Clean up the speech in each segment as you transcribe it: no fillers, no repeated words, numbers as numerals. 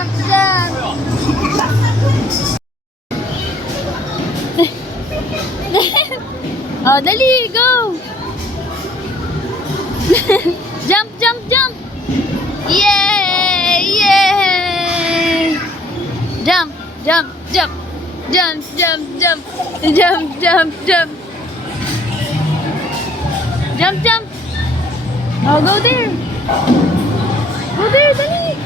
jump, jump. Oh, dali, go. Jump, jump, jump. Yay! Yay! Jump, jump, jump. Jump, jump, jump. Jump, jump, jump. Jump, jump. Oh, go there. Go there, dali.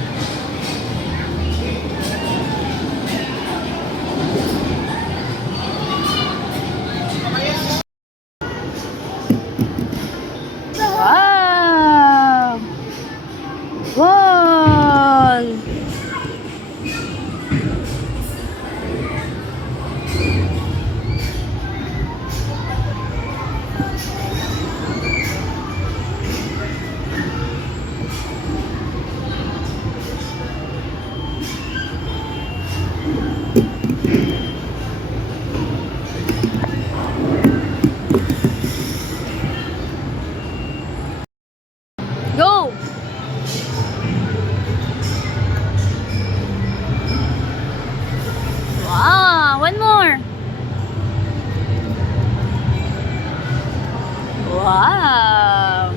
Wow! Wow! Go! Wow! One more! Wow!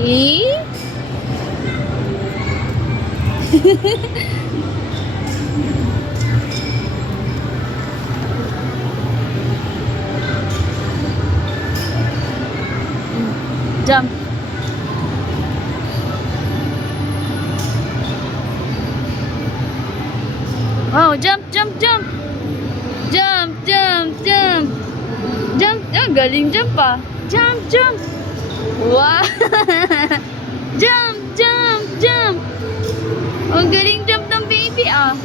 E? Jump! Wow, jump, jump, jump. Jump, jump, jump. Jump. Ah, galing jump ah. Jump, jump. Wow. Jump, jump, jump. Ang galing jump ng baby ah.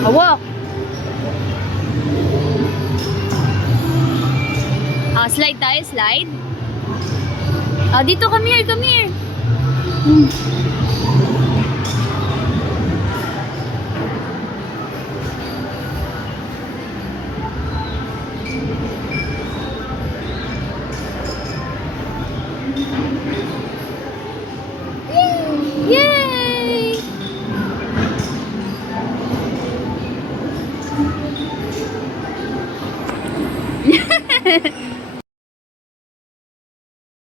Hawak. Ah, slide tayo, slide. Ah, dito, come here, come here. Yay!